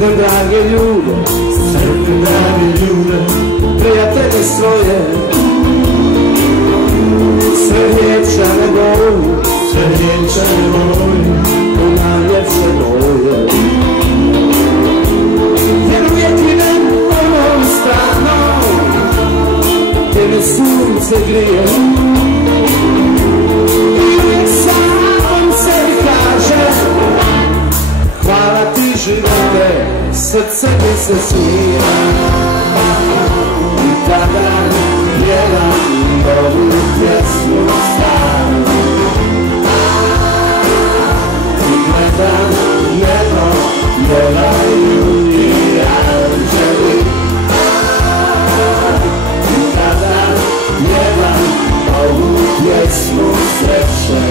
Sretnem drage ljude, prijatelje svoje, sve vječane boje, u najljepše boje. Jer uvijek idem onom stranom, gdje me sunce grije, i uvijek samom sebi kažem, hvala ti živote, srce mi se smije. I tada pjevam ovu pjesmu staru, i gledam nebo, pjevaju i anđeli. I tada pjevam ovu pjesmu sreće,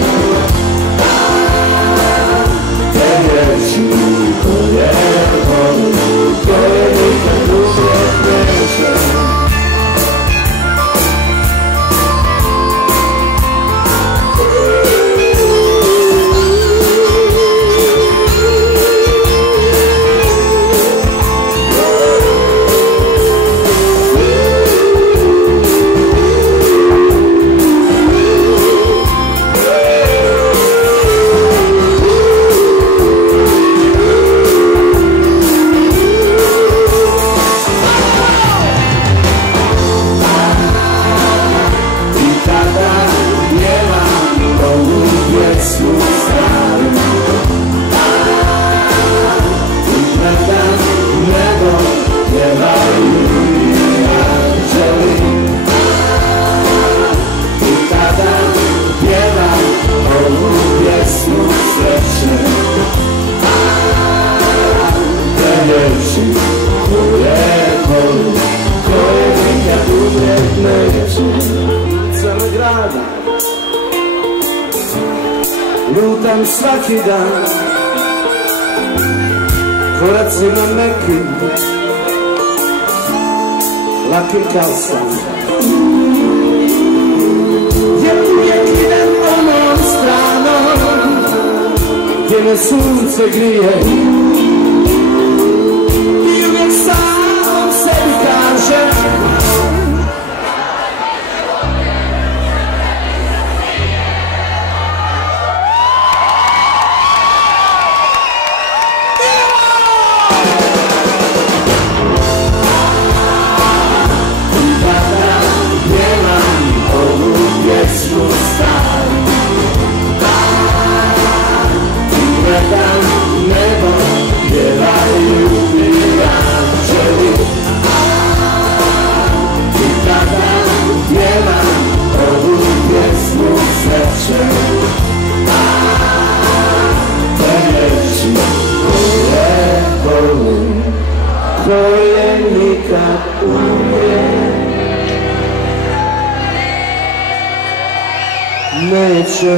te riječi koje volim, koje nikad uvijek neće. Lutam svaki dan, koracima mekim, lakim kao san. Jer uvijek idem onom stranom, gdje me sunce grije, i uvijek samom sebi kažem, koje nikad uvijek neće.